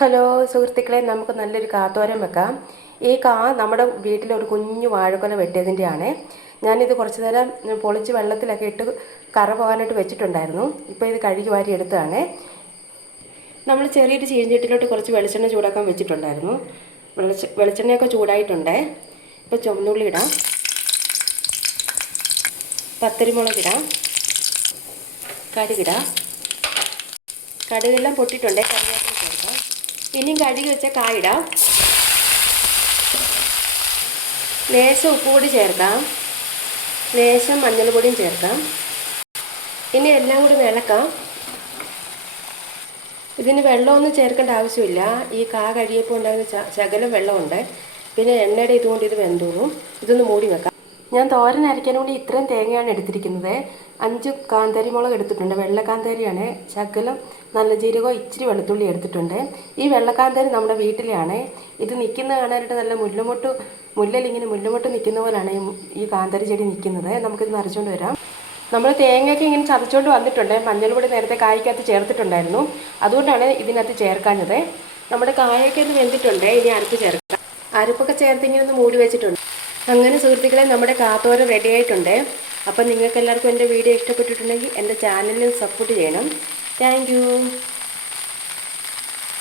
Hello സുഹൃത്തുക്കളെ, നമുക്ക് നല്ലൊരു കാത്തോരൻ വെക്കാം. ഈ നമ്മുടെ വീട്ടിലെ ഒരു കുഞ്ഞു വാഴക്കൊല വെട്ടിയതിൻ്റെയാണ്. ഞാനിത് കുറച്ച് നേരം പൊളിച്ച് വെള്ളത്തിലൊക്കെ ഇട്ട് കറ പോകാനായിട്ട് വെച്ചിട്ടുണ്ടായിരുന്നു. ഇപ്പോൾ ഇത് കഴുകി വാരി എടുത്തതാണ്. നമ്മൾ ചെറിയൊരു ചീഞ്ചട്ടിയിലോട്ട് കുറച്ച് വെളിച്ചെണ്ണ ചൂടാക്കാൻ വെച്ചിട്ടുണ്ടായിരുന്നു. വെളിച്ചെണ്ണയൊക്കെ ചൂടായിട്ടുണ്ട്. ഇപ്പോൾ ചുവന്നുള്ളി ഇടാം, പത്തരിമുളകിടാം, കടുകിടാം. കടുകെല്ലാം പൊട്ടിയിട്ടുണ്ട്. കറിവേപ്പില ചേർക്കാം. ഇനിയും കഴുകി വെച്ച കായിടാം. ലേശം ഉപ്പ് പൊടി ചേർക്കാം, ലേശം മഞ്ഞൾപ്പൊടിയും ചേർക്കാം. ഇനി എല്ലാം കൂടി ഇളക്കാം. ഇതിന് വെള്ളമൊന്നും ചേർക്കേണ്ട ആവശ്യമില്ല. ഈ കഴിയപ്പോൾ ഉണ്ടാകുന്ന ശകലം വെള്ളമുണ്ട്. പിന്നെ എണ്ണയുടെ ഇതുകൊണ്ട് ഇത് വെന്തോളും. ഇതൊന്ന് മൂടി വെക്കാം. ഞാൻ തോരൻ അരയ്ക്കാൻ വേണ്ടി ഇത്രയും തേങ്ങയാണ് എടുത്തിരിക്കുന്നത്. 5 കാന്താരി മുളക് എടുത്തിട്ടുണ്ട്. വെള്ളക്കാന്താരിയാണ്. ശകലം നല്ല ജീരകവും ഇച്ചിരി വെളുത്തുള്ളി എടുത്തിട്ടുണ്ട്. ഈ വെള്ളക്കാന്താരി നമ്മുടെ വീട്ടിലാണ്. ഇത് നിൽക്കുന്ന കാണാനായിട്ട് നല്ല മുല്ലലിങ്ങനെ മുല്ലമൊട്ട് നിൽക്കുന്ന പോലെയാണ് ഈ കാന്താരി ചെടി നിൽക്കുന്നത്. നമുക്കിത് നിറച്ചുകൊണ്ട് വരാം. നമ്മൾ തേങ്ങയൊക്കെ ഇങ്ങനെ ചതച്ചുകൊണ്ട് വന്നിട്ടുണ്ട്. മഞ്ഞൾപ്പൊടി നേരത്തെ കായ്ക്കകത്ത് ചേർത്തിട്ടുണ്ടായിരുന്നു. അതുകൊണ്ടാണ് ഇതിനകത്ത് ചേർക്കാഞ്ഞത്. നമ്മുടെ കായൊക്കെ ഇത് വെന്തിട്ടുണ്ട്. ഇനി അരപ്പ് ചേർക്കാം. അരപ്പൊക്കെ ചേർത്ത് ഇങ്ങനെ ഒന്ന് മൂടി വെച്ചിട്ടുണ്ട്. അങ്ങനെ സുഹൃത്തുക്കളെ, നമ്മുടെ കാത്തോരൻ റെഡി ആയിട്ടുണ്ട്. അപ്പം നിങ്ങൾക്ക് എല്ലാവർക്കും എൻ്റെ വീഡിയോ ഇഷ്ടപ്പെട്ടിട്ടുണ്ടെങ്കിൽ എൻ്റെ ചാനലിൽ സപ്പോർട്ട് ചെയ്യണം. താങ്ക്